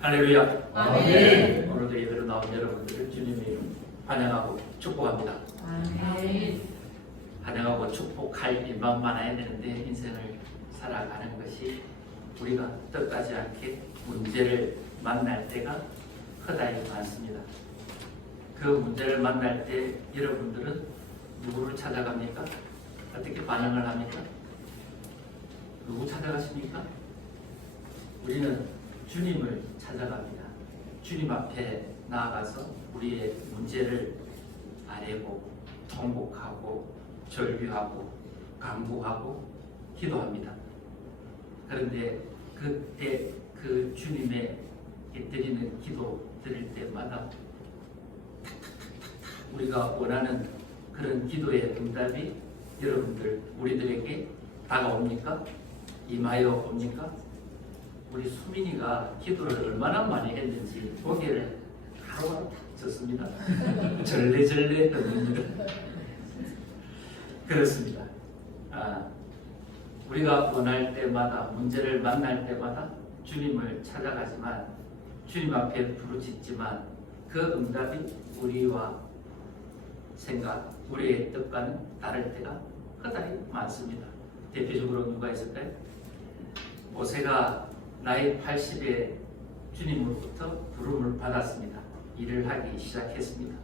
할렐루야. 아멘. 오늘도 예배로 나온 여러분들을 주님의 이름 환영하고 축복합니다. 아멘. 환영하고 축복할 일만 많아야 되는데 인생을 살아가는 것이 우리가 뜻하지 않게 문제를 만날 때가 허다히 많습니다. 그 문제를 만날 때 여러분들은 누구를 찾아갑니까? 어떻게 반응을 합니까? 누구 찾아가십니까? 우리는 주님을 찾아갑니다. 주님 앞에 나아가서 우리의 문제를 아뢰고 통곡하고 절규하고 간구하고 기도합니다. 그런데 그때 그 주님의 드리는 기도 드릴 때마다 우리가 원하는 그런 기도의 응답이 여러분들 우리들에게 다가옵니까? 임하여 옵니까? 우리 수민이가 기도를 얼마나 많이 했는지 고개를 하루하루 탁 쳤습니다. 절레절레 흔듭니다. 그렇습니다. 우리가 원할 때마다 문제를 만날 때마다 주님을 찾아가지만 주님 앞에 부르짖지만 그 응답이 우리와 생각, 우리의 뜻과는 다를 때가 허다히 많습니다. 대표적으로 누가 있을까요? 모세가 나이 80에 주님으로부터 부름을 받았습니다. 일을 하기 시작했습니다.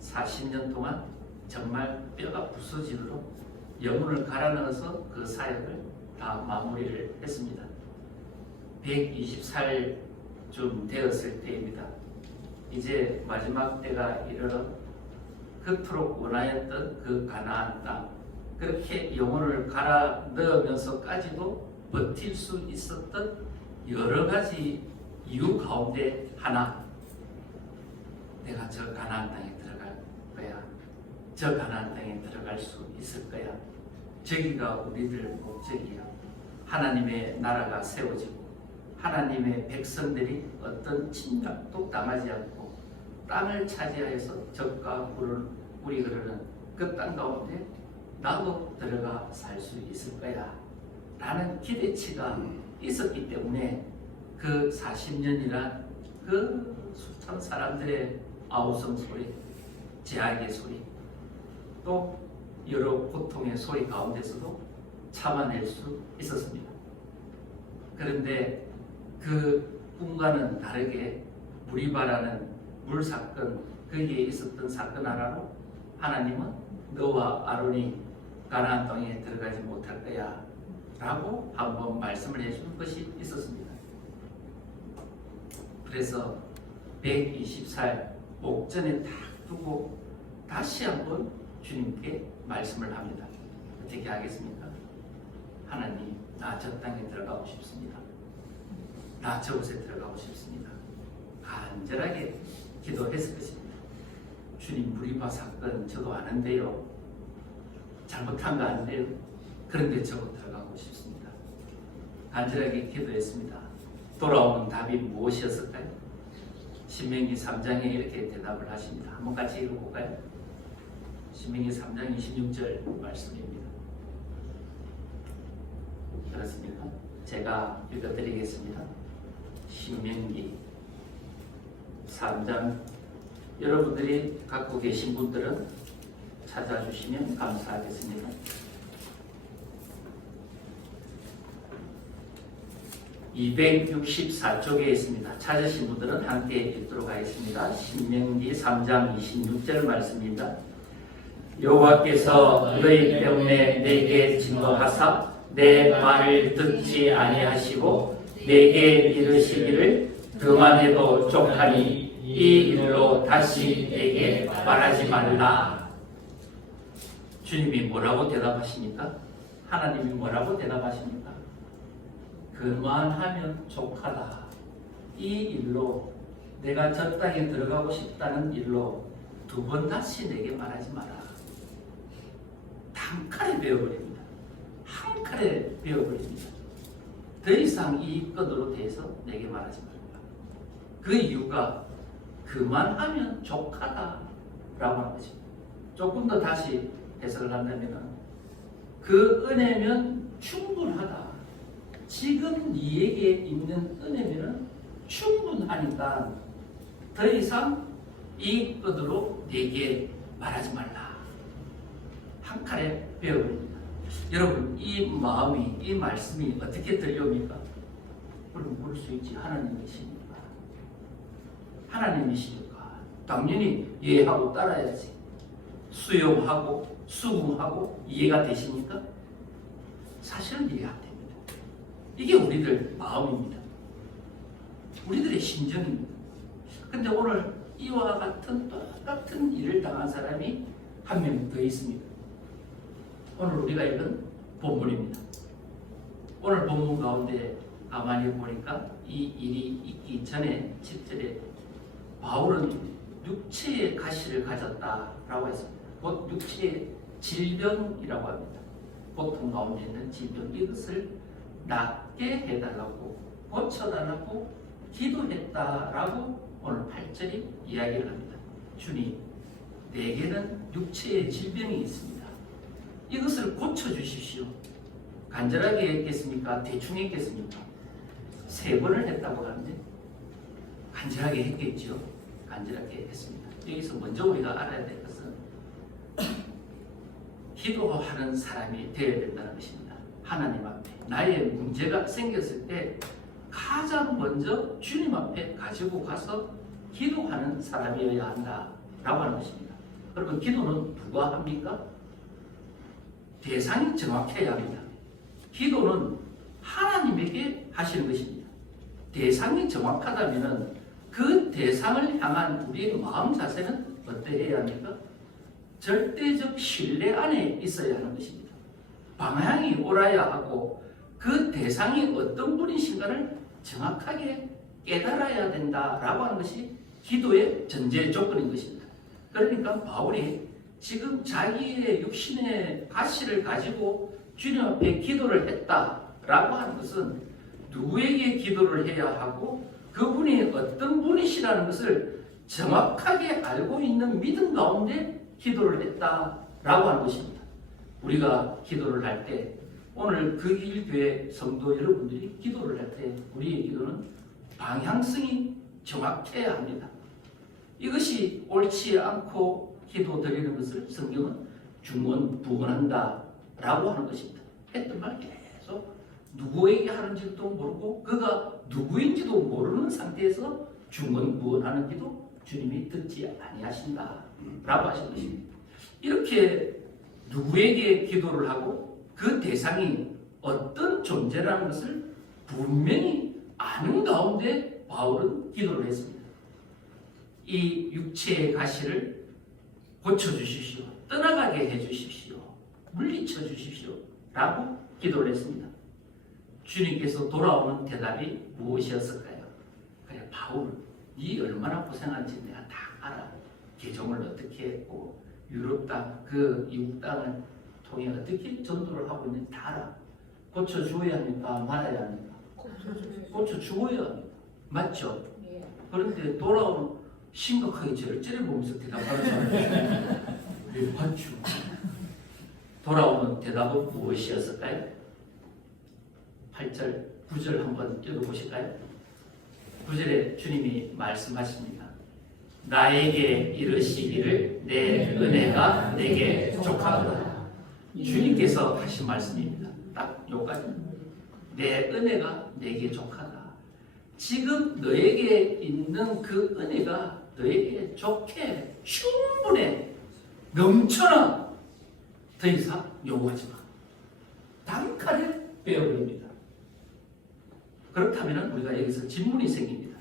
40년 동안 정말 뼈가 부서지도록 영혼을 갈아 넣어서 그 사역을 다 마무리를 했습니다. 120살쯤 되었을 때입니다. 이제 마지막 때가 이르러 그토록 원하였던 그 가나안 땅, 그렇게 영혼을 갈아 넣으면서까지도 버틸 수 있었던 여러 가지 이유 가운데 하나, 내가 저 가나안 땅에 들어갈 거야. 저 가나안 땅에 들어갈 수 있을 거야. 저기가 우리들 목적이야. 하나님의 나라가 세워지고 하나님의 백성들이 어떤 침략도 당하지 않고 땅을 차지하여서 적과 꿀이 흐르는 그 땅 가운데 나도 들어가 살 수 있을 거야 라는 기대치가 있었기 때문에 그 40년이란 그 숱한 사람들의 아우성 소리, 제약의 소리, 또 여러 고통의 소리 가운데서도 참아낼 수 있었습니다. 그런데 그 꿈과는 다르게 무리바라는 물사건, 거기에 있었던 사건 하나로 하나님은 너와 아론이 가나안 땅에 들어가지 못할 거야 라고 한번 말씀을 해준 것이 있었습니다. 그래서 120살 목전에 딱 두고 다시 한번 주님께 말씀을 합니다. 어떻게 하겠습니까? 하나님, 나 저 땅에 들어가고 싶습니다. 나 저곳에 들어가고 싶습니다. 간절하게 기도했을 것입니다. 주님, 무리바 사건 저도 아는데요. 잘못한 거 아닌데요. 그런데 저곳 들어가고 싶습니다. 간절하게 기도했습니다. 돌아오는 답이 무엇이었을까요? 신명기 3장에 이렇게 대답을 하십니다. 한번 같이 읽어볼까요? 신명기 3장 26절 말씀입니다. 그렇습니까? 제가 읽어드리겠습니다. 신명기 3장, 여러분들이 갖고 계신 분들은 찾아주시면 감사하겠습니다. (264쪽에) 있습니다. 찾으신 분들은 함께 읽도록 하겠습니다. 신명기 3장 26절 말씀입니다. 여호와께서 너희 때문에 내게 증거하사 내 말을 듣지 아니하시고 내게 이르시기를 그만해도 족하니 이 일로 다시 내게 말하지 말라. 주님이 뭐라고 대답하십니까? 하나님이 뭐라고 대답하십니까? 그만하면 족하다. 이 일로, 내가 저 땅에 들어가고 싶다는 일로 두 번 다시 내게 말하지 마라. 단칼에 베어버립니다. 한 칼에 베어버립니다. 더 이상 이 건으로 대해서 내게 말하지 말라. 그 이유가 그만하면 족하다 라고 하는 거죠. 조금 더 다시 해석을 한다면 그 은혜면 충분하다. 지금 네에게 있는 은혜면 충분하니까 더 이상 이 끈으로 내게 말하지 말라. 한 칼에 베어버립니다. 여러분, 이 마음이, 이 말씀이 어떻게 들려옵니까? 그럼 물을 수 있지. 하나님이십니까? 하나님이십니까? 당연히 이해하고 따라야지. 수용하고 수긍하고 이해가 되십니까? 사실은 이해 안 됩니다. 이게 우리들 마음입니다. 우리들의 심정입니다. 근데 오늘 이와 같은 똑같은 일을 당한 사람이 한 명 더 있습니다. 오늘 우리가 읽은 본문입니다. 오늘 본문 가운데 가만히 보니까 이 일이 있기 전에 10절에 바울은 육체의 가시를 가졌다라고 했습니다. 곧 육체의 질병이라고 합니다. 고통 가운데 있는 질병, 이것을 낫게 해달라고, 고쳐달라고 기도했다라고 오늘 8절이 이야기를 합니다. 주님, 내게는 육체의 질병이 있습니다. 이것을 고쳐주십시오. 간절하게 했겠습니까? 대충 했겠습니까? 3번을 했다고 하는데 간절하게 했겠죠. 간절하게 했습니다. 여기서 먼저 우리가 알아야 될 것은 기도하는 사람이 되어야 된다는 것입니다. 하나님 앞에 나의 문제가 생겼을 때 가장 먼저 주님 앞에 가지고 가서 기도하는 사람이어야 한다라고 하는 것입니다. 여러분, 기도는 누가 합니까? 대상이 정확해야 합니다. 기도는 하나님에게 하시는 것입니다. 대상이 정확하다면 그 대상을 향한 우리의 마음 자세는 어떠해야 합니까? 절대적 신뢰 안에 있어야 하는 것입니다. 방향이 옳아야 하고 그 대상이 어떤 분이신가를 정확하게 깨달아야 된다라고 하는 것이 기도의 전제 조건인 것입니다. 그러니까 바울이 지금 자기의 육신의 가시를 가지고 주님 앞에 기도를 했다라고 하는 것은 누구에게 기도를 해야 하고 그분이 어떤 분이시라는 것을 정확하게 알고 있는 믿음 가운데 기도를 했다라고 하는 것입니다. 우리가 기도를 할 때 오늘 극일교회 성도 여러분들이 기도를 할 때 우리의 기도는 방향성이 정확해야 합니다. 이것이 옳지 않고 기도 드리는 것을 성경은 중언부언한다 라고 하는 것입니다. 했던 말 계속 누구에게 하는지도 모르고 그가 누구인지도 모르는 상태에서 중언부언하는 기도 주님이 듣지 아니하신다 라고 하신 것입니다. 이렇게 누구에게 기도를 하고 그 대상이 어떤 존재라는 것을 분명히 아는 가운데 바울은 기도를 했습니다. 이 육체의 가시를 고쳐주십시오. 떠나가게 해주십시오. 물리쳐 주십시오. 라고 기도를 했습니다. 주님께서 돌아오는 대답이 무엇이었을까요? 그래, 바울, 네 얼마나 고생한지 내가 다 알아. 개종을 어떻게 했고 유럽 땅, 그 이국 땅을 통해 어떻게 전도를 하고 있는지 다 알아. 고쳐주어야 합니까? 말아야 합니까? 고쳐주어야 합니다. 맞죠? 예. 그런데 돌아오는 심각하게 절제를 보면서 대답하는 사람이 왜 맞죠? 돌아오는 대답은 무엇이었을까요? 8절, 9절 한번 읽어보실까요? 9절에 주님이 말씀하십니다. 나에게 이르시기를 내 은혜가 내게 족하도다. 주님께서 하신 말씀입니다. 딱 여기까지. 내 은혜가 내게 족하다. 지금 너에게 있는 그 은혜가 너에게 좋게 충분해 넘쳐나. 더 이상 요구하지 마. 단칼에 빼어버립니다. 그렇다면 우리가 여기서 질문이 생깁니다.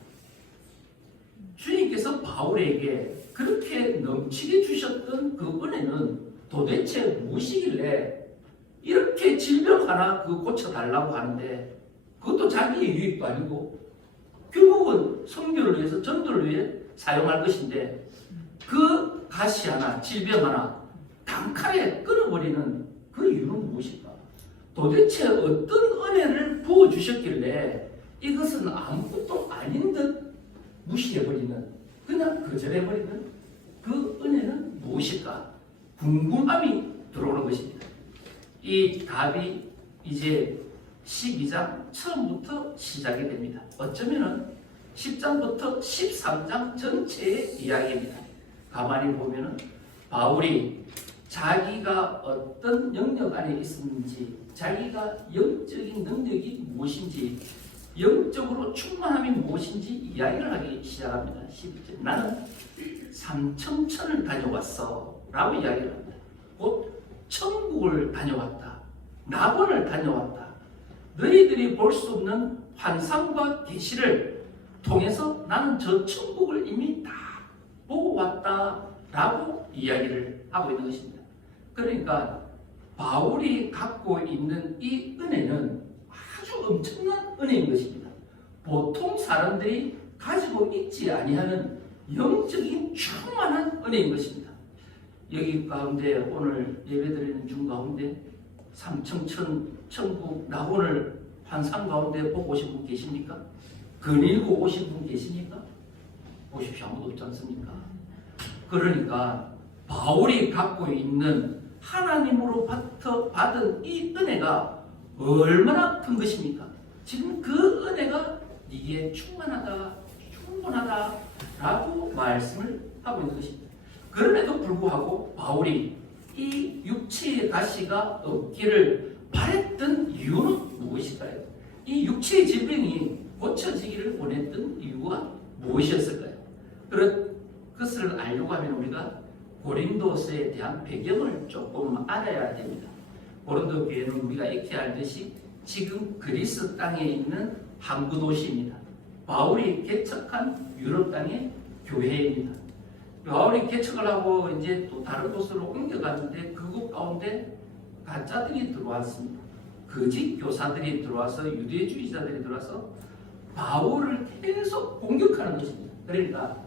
주님께서 바울에게 그렇게 넘치게 주셨던 그 은혜는 도대체 무엇이길래 이렇게 질병 하나 그 고쳐달라고 하는데 그것도 자기의 유익도 아니고 결국은 선교를 위해서 전도를 위해 사용할 것인데 그 가시 하나 질병 하나 단칼에 끊어버리는 그 이유는 무엇일까? 도대체 어떤 은혜를 부어주셨길래 이것은 아무것도 아닌 듯 무시해버리는, 그냥 거절해버리는 그 은혜는 무엇일까? 궁금함이 들어오는 것입니다. 이 답이 이제 12장 처음부터 시작이 됩니다. 어쩌면은 10장부터 13장 전체의 이야기입니다. 가만히 보면은 바울이 자기가 어떤 영역 안에 있었는지, 자기가 영적인 능력이 무엇인지, 영적으로 충만함이 무엇인지 이야기를 하기 시작합니다. 10절. 나는 삼청천을 다녀왔어 라고 이야기를 합니다. 곧 천국을 다녀왔다, 낙원을 다녀왔다, 너희들이 볼 수 없는 환상과 계시를 통해서 나는 저 천국을 이미 다 보고 왔다 라고 이야기를 하고 있는 것입니다. 그러니까 바울이 갖고 있는 이 은혜는 아주 엄청난 은혜인 것입니다. 보통 사람들이 가지고 있지 아니하는 영적인 충만한 은혜인 것입니다. 여기 가운데 오늘 예배드리는 중 가운데 삼청천 천국 낙원을 환상 가운데 보고 오신 분 계십니까? 거닐고 오신 분 계십니까? 보십시오. 아무도 없지 않습니까? 그러니까 바울이 갖고 있는 하나님으로부터 받은 이 은혜가 얼마나 큰 것입니까? 지금 그 은혜가 네게 충만하다, 충분하다 라고 말씀을 하고 있는 것입니다. 그럼에도 불구하고 바울이 이 육체의 가시가 없기를 바랬던 이유는 무엇일까요? 이 육체의 질병이 고쳐지기를 원했던 이유가 무엇이었을까요? 그것을 알려고 하면 우리가 고린도서에 대한 배경을 조금 알아야 됩니다. 고린도 교회는 우리가 익히 알듯이 지금 그리스 땅에 있는 항구 도시입니다. 바울이 개척한 유럽 땅의 교회입니다. 바울이 개척을 하고 이제 또 다른 곳으로 옮겨갔는데 그곳 가운데 가짜들이 들어왔습니다. 거짓 교사들이 들어와서 유대주의자들이 들어와서 바울을 계속 공격하는 것입니다. 그러니까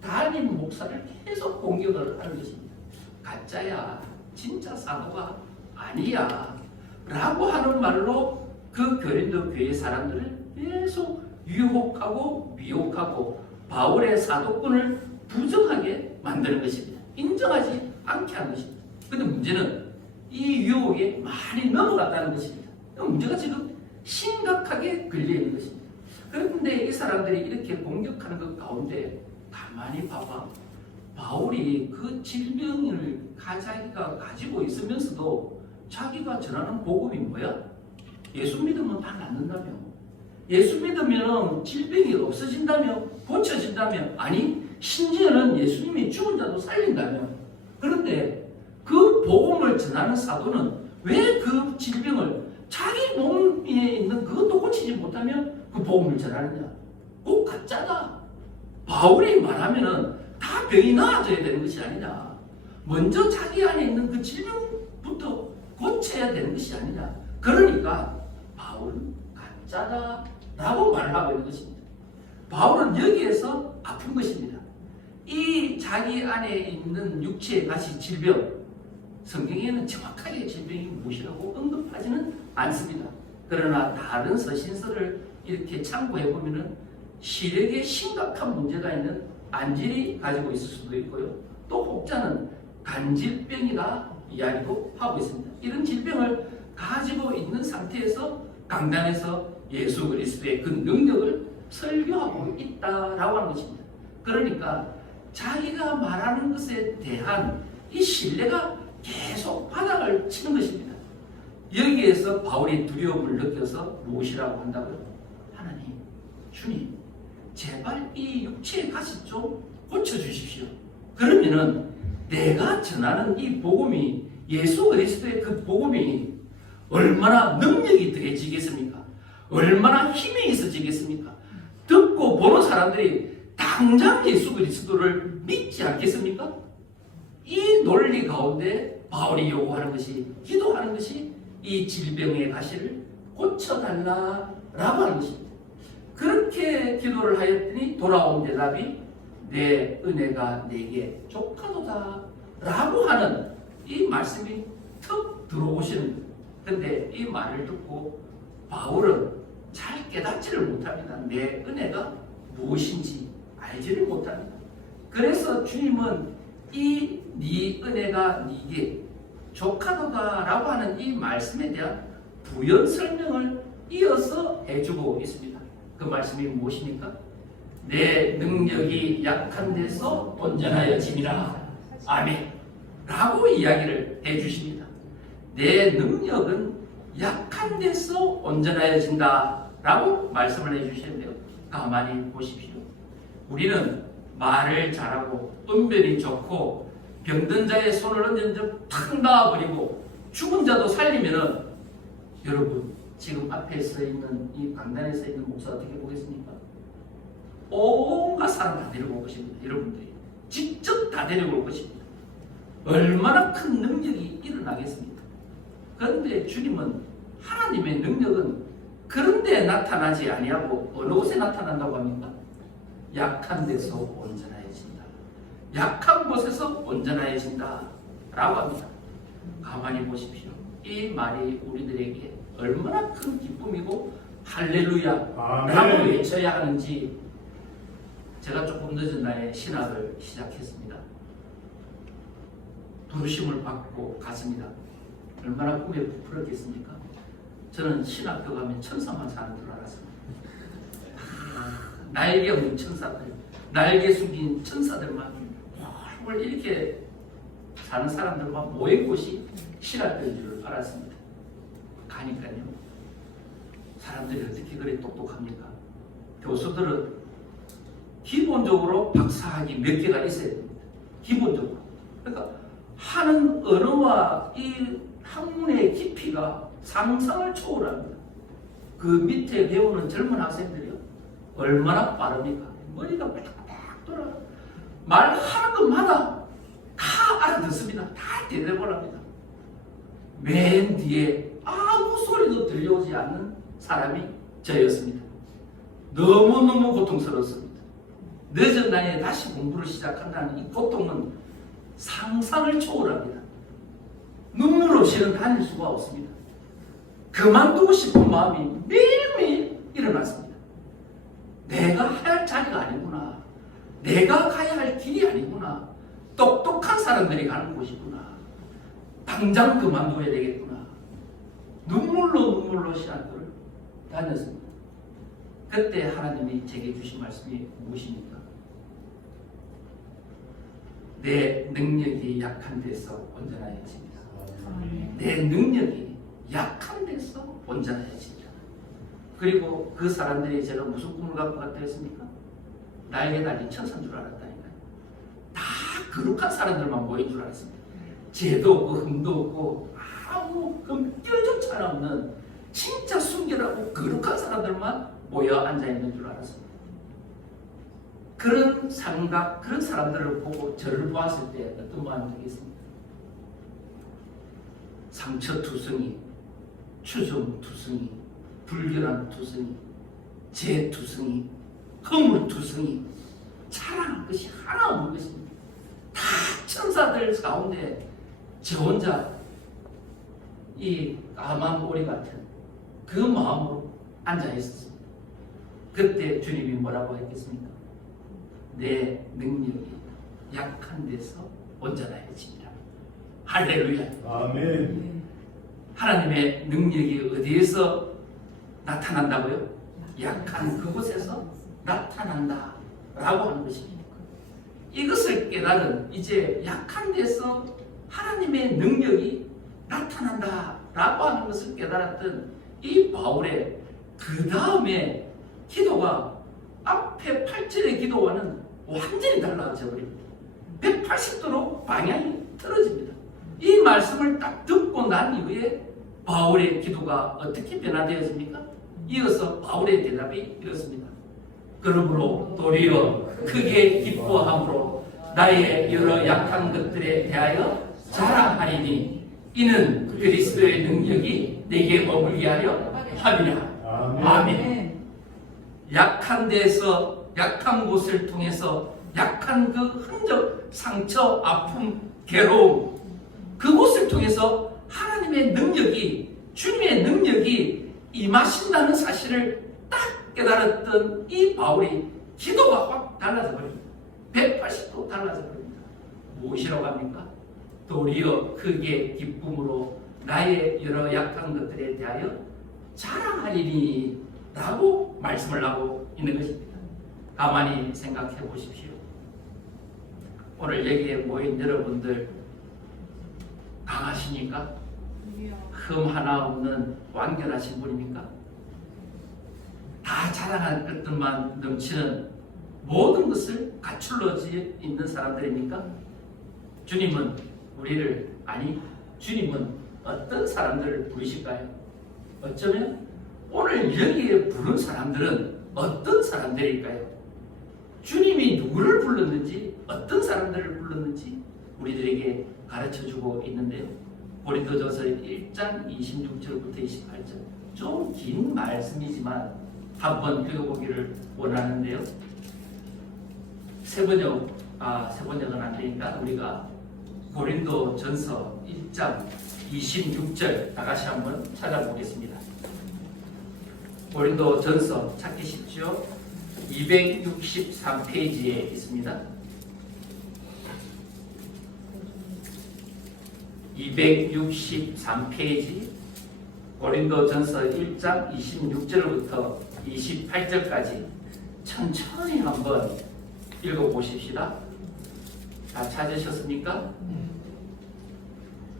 담임 목사를 계속 공격을 하는 것입니다. 가짜야, 진짜 사도가 아니야 라고 하는 말로 그 고린도 교회 사람들을 계속 유혹하고 미혹하고 바울의 사도권을 부정하게 만드는 것입니다. 인정하지 않게 하는 것입니다. 그런데 문제는 이 유혹에 많이 넘어갔다는 것입니다. 문제가 지금 심각하게 걸려있는 것입니다. 그런데 이 사람들이 이렇게 공격하는 것 가운데 가만히 봐봐. 바울이 그 질병을 자기가 가지고 있으면서도 자기가 전하는 복음이 뭐야? 예수 믿으면 다 낫는다며, 예수 믿으면 질병이 없어진다며, 고쳐진다며, 아니 심지어는 예수님이 죽은 자도 살린다며. 그런데 그 복음을 전하는 사도는 왜 그 질병을 자기 몸에 있는 그것도 고치지 못하면 그 복음을 전하느냐? 꼭 가짜다. 바울이 말하면은 다 병이 나아져야 되는 것이 아니냐. 먼저 자기 안에 있는 그 질병부터 고쳐야 되는 것이 아니냐. 그러니까 바울은 가짜다라고 말을 하고 있는 것입니다. 바울은 여기에서 아픈 것입니다. 이 자기 안에 있는 육체의 가시 질병, 성경에는 정확하게 질병이 무엇이라고 언급하지는 않습니다. 그러나 다른 서신서를 이렇게 참고해 보면은 시력에 심각한 문제가 있는 안질이 가지고 있을 수도 있고요. 또 혹자는 간질병이다 이야기도 하고 있습니다. 이런 질병을 가지고 있는 상태에서 강단에서 예수 그리스도의 그 능력을 설교하고 있다라고 하는 것입니다. 그러니까 자기가 말하는 것에 대한 이 신뢰가 계속 바닥을 치는 것입니다. 여기에서 바울이 두려움을 느껴서 무엇이라고 한다고요? 하나님, 주님, 제발 이 육체의 가시 좀 고쳐주십시오. 그러면은 내가 전하는 이 복음이, 예수 그리스도의 그 복음이 얼마나 능력이 더해지겠습니까? 얼마나 힘이 있어지겠습니까? 듣고 보는 사람들이 당장 예수 그리스도를 믿지 않겠습니까? 이 논리 가운데 바울이 요구하는 것이, 기도하는 것이 이 질병의 가시를 고쳐달라라고 하는 것입니다. 그렇게 기도를 하였더니 돌아온 대답이 내 은혜가 내게 족하도다 라고 하는 이 말씀이 턱 들어오시는 거예요. 그런데 이 말을 듣고 바울은 잘 깨닫지를 못합니다. 내 은혜가 무엇인지 알지를 못합니다. 그래서 주님은 이 네 은혜가 네게 족하도다라고 하는 이 말씀에 대한 부연 설명을 이어서 해주고 있습니다. 그 말씀이 무엇입니까? 내 능력이 약한 데서 온전하여짐이라. 아멘. 라고 이야기를 해주십니다. 내 능력은 약한 데서 온전하여진다 라고 말씀을 해주시는데요. 가만히 보십시오. 우리는 말을 잘하고 은변이 좋고 병든 자의 손을 얹은 탁 놔버리고 죽은 자도 살리면은, 여러분 지금 앞에 서 있는 이 강단에 서 있는 목사 어떻게 보겠습니까? 온갖 사람 다 데리고 올 것입니다. 여러분들이 직접 다 데리고 올 것입니다. 얼마나 큰 능력이 일어나겠습니까? 그런데 주님은, 하나님의 능력은 그런 데 나타나지 아니하고 어느 곳에 나타난다고 합니까? 약한 데서 온전해진다. 약한 곳에서 온전해진다 라고 합니다. 가만히 보십시오. 이 말이 우리들에게 얼마나 큰 기쁨이고 할렐루야 라고 외쳐야 하는지. 제가 조금 늦은 나이에 신학을 시작했습니다. 부르심을 받고 갔습니다. 얼마나 꿈에 부풀었겠습니까? 저는 신학교 가면 천사만 사는 줄 알았습니다. 날개 없는 천사들, 날개 숙인 천사들만 뭘 이렇게 사는 사람들만 모인 곳이 신학교인 줄 알았습니다. 가니까요, 사람들이 어떻게 그래 똑똑합니까? 교수들은 기본적으로 박사학위 몇 개가 있어야 됩니다. 기본적으로. 그러니까 하는 언어와 이 학문의 깊이가 상상을 초월합니다. 그 밑에 배우는 젊은 학생들이요, 얼마나 빠릅니까? 머리가 빡빡 돌아. 말하는 것마다 다 알아듣습니다. 다 대답을 합니다. 맨 뒤에 아무 소리도 들려오지 않는 사람이 저였습니다. 너무너무 고통스러웠습니다. 늦은 나이에 다시 공부를 시작한다는 이 고통은 상상을 초월합니다. 눈물 없이는 다닐 수가 없습니다. 그만두고 싶은 마음이 매일매일 일어났습니다. 내가 할 자리가 아니구나. 내가 가야 할 길이 아니구나. 똑똑한 사람들이 가는 곳이구나. 당장 그만둬야 되겠구나. 눈물로 신학교를 다녔습니다. 그때 하나님이 제게 주신 말씀이 무엇입니까? 내 능력이 약한 데서 온전하여집니다. 내 능력이 약한 데서 온전하여집니다. 그리고 그 사람들이 제가 무슨 꿈을 갖고 갔다 했습니까? 날개 달린 천사인 줄 알았다니까요. 다 거룩한 사람들만 모인 줄 알았습니다. 죄도 없고 흠도 없고 아무 흠결조차 없는 진짜 순결하고 거룩한 사람들만 모여 앉아있는 줄 알았습니다. 그런 생각, 그런 사람들을 보고 저를 보았을 때 어떤 마음이 들겠습니까? 상처투성이, 추정투성이, 불결한투성이, 죄투성이, 허물투성이, 자랑할 것이 하나 없는 것입니다. 다 천사들 가운데 저 혼자 이 까만 오리 같은 그 마음으로 앉아있었습니다. 그때 주님이 뭐라고 했겠습니까? 내 능력이 약한 데서 온전하여집니다. 할렐루야. 아멘. 하나님의 능력이 어디에서 나타난다고요? 약한 그곳에서 나타난다 라고 하는 것입니다. 이것을 깨달은, 이제 약한 데서 하나님의 능력이 나타난다 라고 하는 것을 깨달았던 이 바울의 그 다음에 기도가 앞에 8절의 기도와는 완전히 달라져 버립니다. 180도로 방향이 틀어집니다. 이 말씀을 딱 듣고 난 이후에 바울의 기도가 어떻게 변화되었습니까? 이어서 바울의 대답이 이렇습니다. 그러므로 도리어 크게 기뻐함으로 나의 여러 약한 것들에 대하여 자랑하리니 이는 그리스도의 능력이 내게 머물게 하려 함이라. 아멘. 약한 데서, 약한 곳을 통해서 약한 그 흔적, 상처, 아픔, 괴로움, 그곳을 통해서 하나님의 능력이, 주님의 능력이 임하신다는 사실을 딱 깨달았던 이 바울이 기도가 확 달라져 버립니다. 180도 달라져 버립니다. 무엇이라고 합니까? 도리어 크게 기쁨으로 나의 여러 약한 것들에 대하여 자랑하리니 라고 말씀을 하고 있는 것입니다. 가만히 생각해 보십시오. 오늘 여기에 모인 여러분들 강하십니까? 흠 하나 없는 완결하신 분입니까? 다 자랑할 것들만 넘치는 모든 것을 갖출러지 있는 사람들입니까? 주님은 우리를, 아니 주님은 어떤 사람들을 부르실까요? 어쩌면 오늘 여기에 부른 사람들은 어떤 사람들일까요? 주님이 누구를 불렀는지, 어떤 사람들을 불렀는지 우리들에게 가르쳐주고 있는데요. 고린도전서 1장 26절부터 28절, 좀 긴 말씀이지만 한번 읽어보기를 원하는데요. 세 번역은 안 되니까 우리가 고린도전서 1장 26절 다 같이 한번 찾아보겠습니다. 고린도전서 찾기 쉽죠? 263페이지에 있습니다. 263페이지 고린도전서 1장 26절부터 28절까지 천천히 한번 읽어보십시다. 다 찾으셨습니까?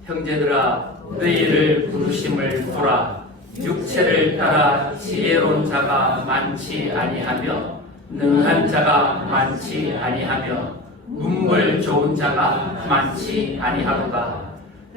형제들아, 너희를 부르심을 보라. 육체를 따라 지혜로운 자가 많지 아니하며 능한 자가 많지 아니하며 문물 좋은 자가 많지 아니하도다.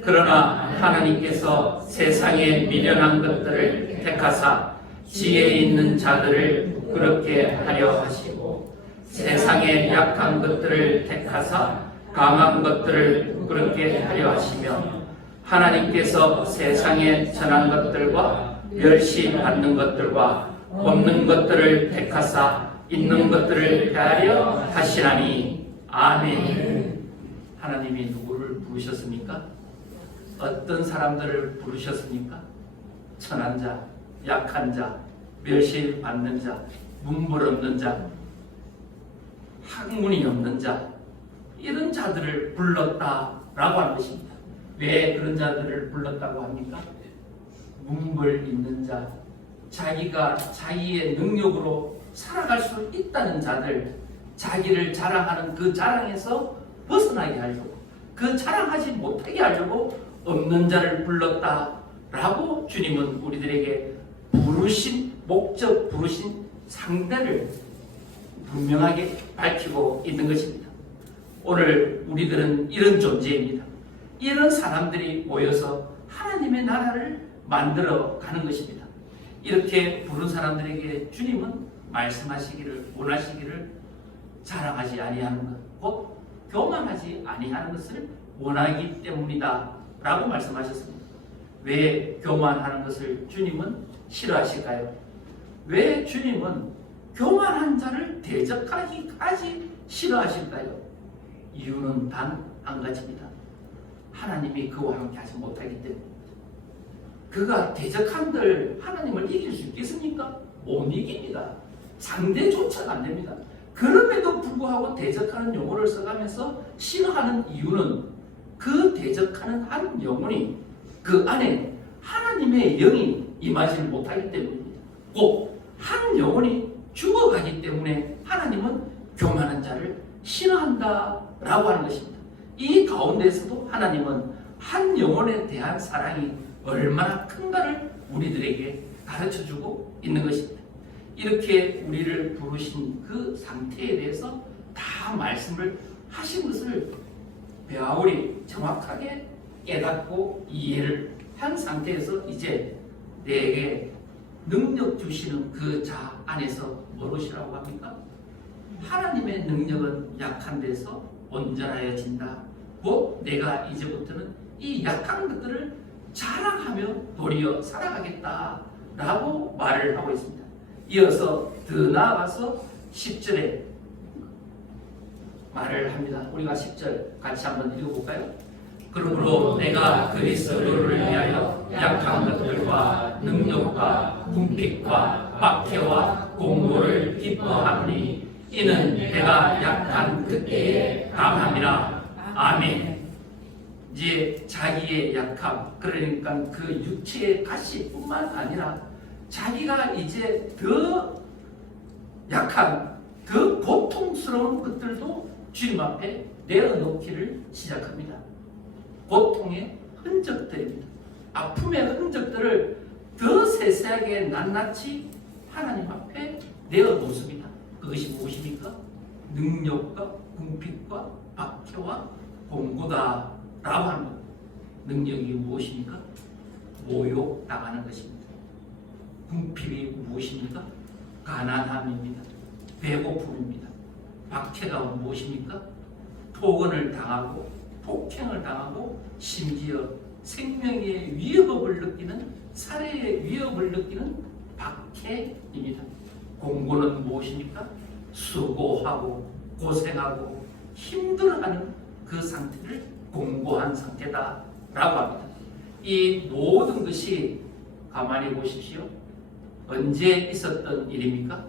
그러나 하나님께서 세상에 미련한 것들을 택하사 지혜 있는 자들을 부끄럽게 하려 하시고 세상에 약한 것들을 택하사 강한 것들을 부끄럽게 하려 하시며 하나님께서 세상에 전한 것들과 멸시받는 것들과 없는 것들을 택하사 있는 것들을 헤아려 하시나니. 아멘. 하나님이 누구를 부르셨습니까? 어떤 사람들을 부르셨습니까? 천한 자, 약한 자, 멸시받는 자, 문물 없는 자, 학문이 없는 자, 이런 자들을 불렀다라고 하는 것입니다. 왜 그런 자들을 불렀다고 합니까? 문물 있는 자, 자기가 자기의 능력으로 살아갈 수 있다는 자들, 자기를 자랑하는 그 자랑에서 벗어나게 하려고, 그 자랑하지 못하게 하려고 없는 자를 불렀다라고 주님은 우리들에게 부르신 목적, 부르신 상대를 분명하게 밝히고 있는 것입니다. 오늘 우리들은 이런 존재입니다. 이런 사람들이 모여서 하나님의 나라를 만들어 가는 것입니다. 이렇게 부른 사람들에게 주님은 말씀하시기를, 원하시기를 자랑하지 아니하는 것, 곧 교만하지 아니하는 것을 원하기 때문이다 라고 말씀하셨습니다. 왜 교만하는 것을 주님은 싫어하실까요? 왜 주님은 교만한 자를 대적하기까지 싫어하실까요? 이유는 단 한 가지입니다. 하나님이 그와 함께 하지 못하기 때문입니다. 그가 대적한들 하나님을 이길 수 있겠습니까? 못 이깁니다. 상대조차가 안 됩니다. 그럼에도 불구하고 대적하는 용어를 써가면서 싫어하는 이유는 그 대적하는 한 영혼이 그 안에 하나님의 영이 임하지 못하기 때문입니다. 꼭 한 영혼이 죽어가기 때문에 하나님은 교만한 자를 싫어한다라고 하는 것입니다. 이 가운데서도 하나님은 한 영혼에 대한 사랑이 얼마나 큰가를 우리들에게 가르쳐주고 있는 것입니다. 이렇게 우리를 부르신 그 상태에 대해서 다 말씀을 하신 것을 바울이 정확하게 깨닫고 이해를 한 상태에서 이제 내게 능력 주시는 그 자 안에서 무엇이라고 합니까? 하나님의 능력은 약한 데서 온전하여진다. 곧 내가 이제부터는 이 약한 것들을 자랑하며 도리어 살아가겠다라고 말을 하고 있습니다. 이어서 더 나아가서 10절에 말을 합니다. 우리가 10절 같이 한번 읽어볼까요? 그러므로 내가 그리스도를 위하여 약한 것들과 능력과 궁핍과 박해와 공고를 기뻐하노니 이는 내가 약한 그때에 강함이라. 아멘. 이제 자기의 약함, 그러니까 그 육체의 가시뿐만 아니라 자기가 이제 더 약한, 더 고통스러운 것들도 주님 앞에 내어놓기를 시작합니다. 고통의 흔적들입니다. 아픔의 흔적들을 더 세세하게 낱낱이 하나님 앞에 내어놓습니다. 그것이 무엇입니까? 능력과 궁핍과 박해와 공고다 라고 하는 것. 능력이 무엇입니까? 모욕당하는 것입니다. 궁핍이 무엇입니까? 가난함입니다. 배고픔입니다. 박해가 무엇입니까? 폭언을 당하고 폭행을 당하고 심지어 생명의 위협을 느끼는 살해의 위협을 느끼는 박해입니다. 공고는 무엇입니까? 수고하고 고생하고 힘들어하는 그 상태를 공고한 상태다라고 합니다. 이 모든 것이 가만히 보십시오. 언제 있었던 일입니까?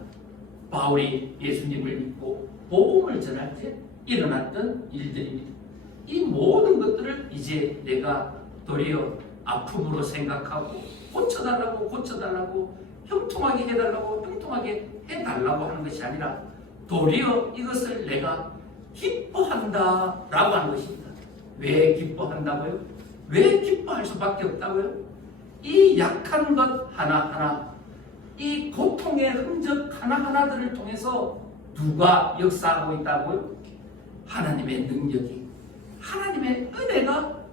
바울이 예수님을 믿고 복음을 전할 때 일어났던 일들입니다. 이 모든 것들을 이제 내가 도리어 아픔으로 생각하고 고쳐달라고 형통하게 해달라고 형통하게 해달라고 하는 것이 아니라 도리어 이것을 내가 기뻐한다라고 하는 것입니다. 왜 기뻐한다고요? 왜 기뻐할 수밖에 없다고요? 이 약한 것 하나하나, 이 고통의 흔적 하나하나들을 통해서 누가 역사하고 있다고요? 하나님의 능력이, 하나님의 은혜가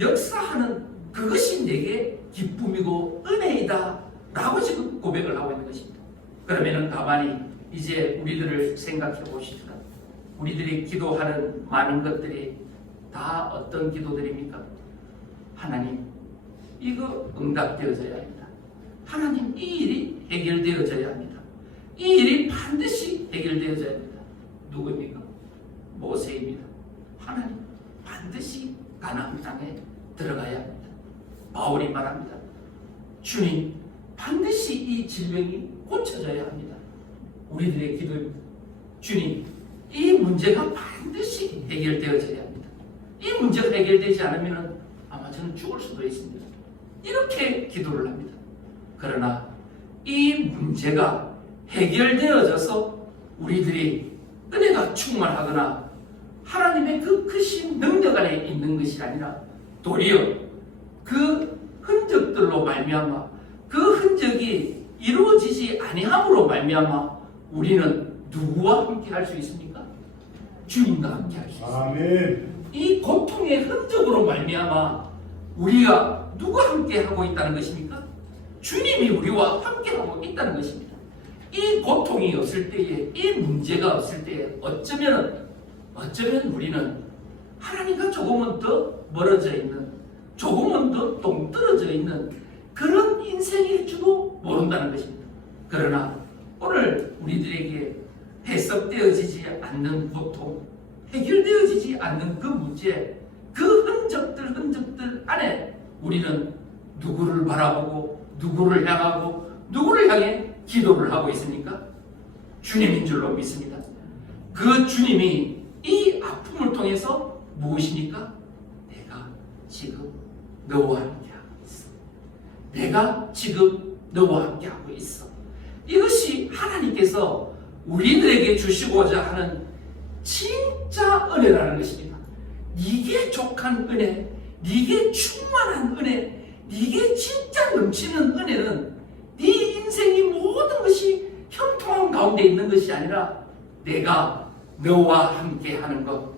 역사하는 그것이 내게 기쁨이고 은혜이다 라고 지금 고백을 하고 있는 것입니다. 그러면 가만히 이제 우리들을 생각해 보십시다. 우리들이 기도하는 많은 것들이 다 어떤 기도들입니까? 하나님, 이거 응답되어져야 합니다. 하나님, 이 일이 해결되어져야 합니다. 이 일이 반드시 해결되어져야 합니다. 누구입니까? 모세입니다. 하나님, 반드시 가나안 땅에 들어가야 합니다. 바울이 말합니다. 주님, 반드시 이 질병이 고쳐져야 합니다. 우리들의 기도입니다. 주님, 이 문제가 반드시 해결되어져야 합니다. 이 문제가 해결되지 않으면 아마 저는 죽을 수도 있습니다. 이렇게 기도를 합니다. 그러나 이 문제가 해결되어져서 우리들이 은혜가 충만하거나 하나님의 그 크신 능력 안에 있는 것이 아니라 도리어 그 흔적들로 말미암아 그 흔적이 이루어지지 아니함으로 말미암아 우리는 누구와 함께 할 수 있습니까? 주님과 함께 할 수 있습니다. 아멘. 이 고통의 흔적으로 말미암아 우리가 누가 함께 하고 있다는 것입니까? 주님이 우리와 함께 하고 있다는 것입니다. 이 고통이 없을 때에, 이 문제가 없을 때에 어쩌면 우리는 하나님과 조금은 더 멀어져 있는, 조금은 더 동떨어져 있는 그런 인생일지도 모른다는 것입니다. 그러나 오늘 우리들에게 해석되어지지 않는 고통, 해결되어지지 않는 그 문제, 그 흔적들 안에 우리는 누구를 바라보고 누구를 향하고 누구를 향해 기도를 하고 있습니까? 주님인 줄로 믿습니다. 그 주님이 이 아픔을 통해서 무엇입니까? 내가 지금 너와 함께하고 있어. 내가 지금 너와 함께하고 있어. 이것이 하나님께서 우리들에게 주시고자 하는 진짜 은혜라는 것입니다. 네게 족한 은혜, 네게 충만한 은혜, 네게 진짜 넘치는 은혜는 네 인생의 모든 것이 형통한 가운데 있는 것이 아니라 내가 너와 함께하는 것,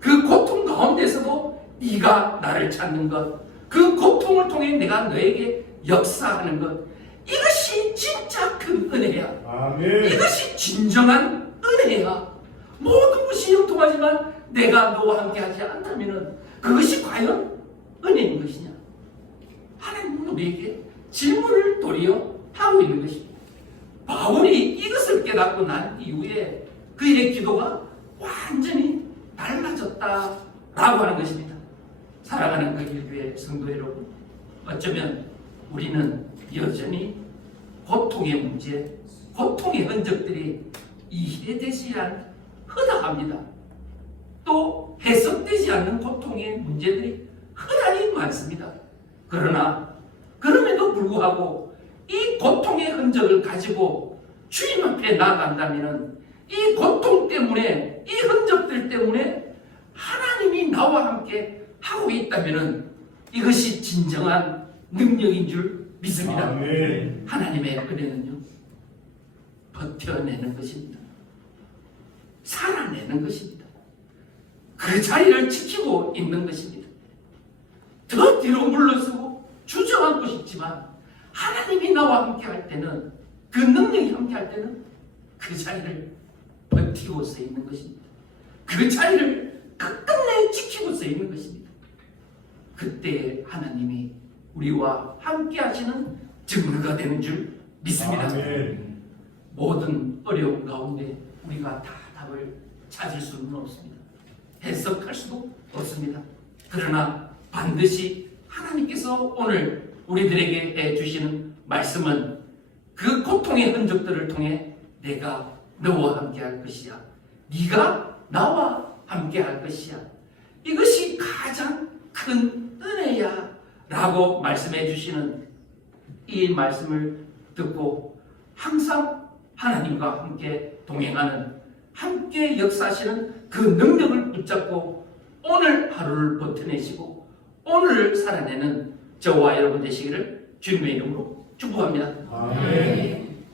그 고통 가운데서도 네가 나를 찾는 것, 그 고통을 통해 내가 너에게 역사하는 것, 이것이 진짜 큰 은혜야. 아멘. 이것이 진정한 은혜야. 모든 것이 형통하지만 내가 너와 함께하지 않다면 그것이 과연 은혜인 것이냐? 하나님은 우리에게 질문을 도리어 하고 있는 것입니다. 바울이 이것을 깨닫고 난 이후에 그의 기도가 완전히 달라졌다라고 하는 것입니다. 사랑하는 그 일교회 성도 여러분, 어쩌면 우리는 여전히 고통의 문제, 고통의 흔적들이 이해되지 않는 허다합니다. 또 해석되지 않는 고통의 문제들이 흔하게 많습니다. 그러나 그럼에도 불구하고 이 고통의 흔적을 가지고 주님 앞에 나아간다면 이 고통 때문에, 이 흔적들 때문에 하나님이 나와 함께 하고 있다면 이것이 진정한 능력인 줄 믿습니다. 아멘. 하나님의 은혜는요, 버텨내는 것입니다. 살아내는 것입니다. 그 자리를 지키고 있는 것입니다. 더 뒤로 물러서고 주저앉고 싶지만 하나님이 나와 함께 할 때는, 그 능력이 함께 할 때는 그 자리를 버티고 서 있는 것입니다. 그 자리를 끝끝내 지키고 서 있는 것입니다. 그때 하나님이 우리와 함께 하시는 증거가 되는 줄 믿습니다. 아멘. 모든 어려움 가운데 우리가 다 답을 찾을 수는 없습니다. 해석할 수도 없습니다. 그러나 반드시 하나님께서 오늘 우리들에게 해주시는 말씀은 그 고통의 흔적들을 통해 내가 너와 함께 할 것이야, 네가 나와 함께 할 것이야, 이것이 가장 큰 은혜야 라고 말씀해 주시는 이 말씀을 듣고 항상 하나님과 함께 동행하는, 함께 역사하시는 그 능력을 붙잡고 오늘 하루를 버텨내시고 오늘을 살아내는 저와 여러분 되시기를 주님의 이름으로 축복합니다. 아멘.